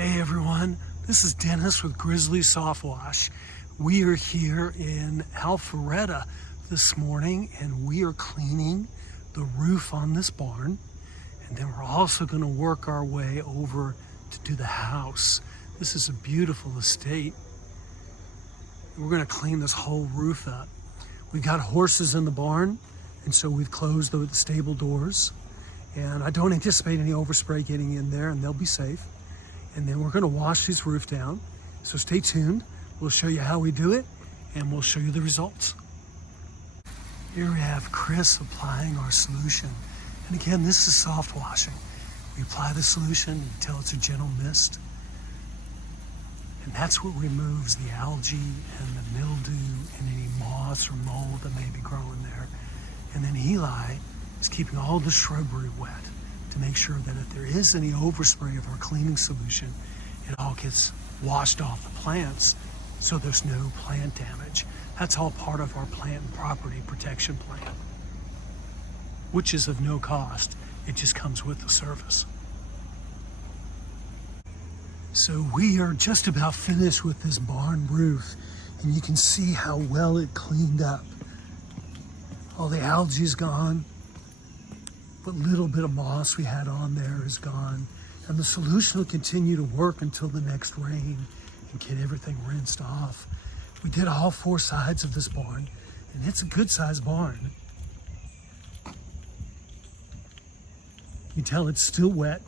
Hey everyone, this is Dennis with Grizzly Soft Wash. We are here in Alpharetta this morning and we are cleaning the roof on this barn. And then we're also going to work our way over to do the house. This is a beautiful estate. We're going to clean this whole roof up. We've got horses in the barn, and so we've closed the stable doors. And I don't anticipate any overspray getting in there, and they'll be safe. And then we're going to wash this roof down. So stay tuned. We'll show you how we do it, and we'll show you the results. Here we have Chris applying our solution. And again, this is soft washing. We apply the solution until it's a gentle mist. And that's what removes the algae and the mildew and any moss or mold that may be growing there. And then Eli is keeping all the shrubbery wet to make sure that if there is any overspray of our cleaning solution, it all gets washed off the plants so there's no plant damage. That's all part of our plant and property protection plan, which is of no cost. It just comes with the service. So we are just about finished with this barn roof, and you can see how well it cleaned up. All the algae is gone. What little bit of moss we had on there is gone. And the solution will continue to work until the next rain and get everything rinsed off. We did all four sides of this barn, and it's a good sized barn. You can tell it's still wet,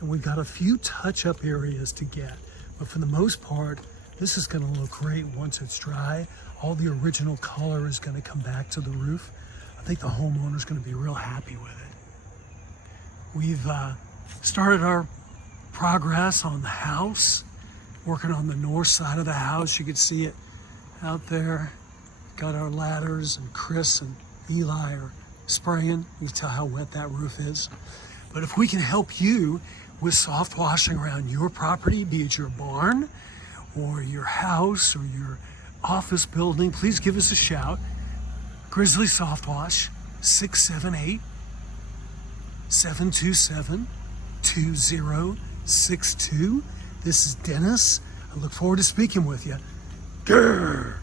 and we've got a few touch-up areas to get. But for the most part, this is gonna look great once it's dry. All the original color is gonna come back to the roof. I think the homeowner's going to be real happy with it. We've started our progress on the house, working on the north side of the house. You can see it out there. Got our ladders, and Chris and Eli are spraying. You can tell how wet that roof is. But if we can help you with soft washing around your property, be it your barn or your house or your office building, please give us a shout. Grizzly Soft Wash, 678-727-2062. This is Dennis. I look forward to speaking with you. Grrr.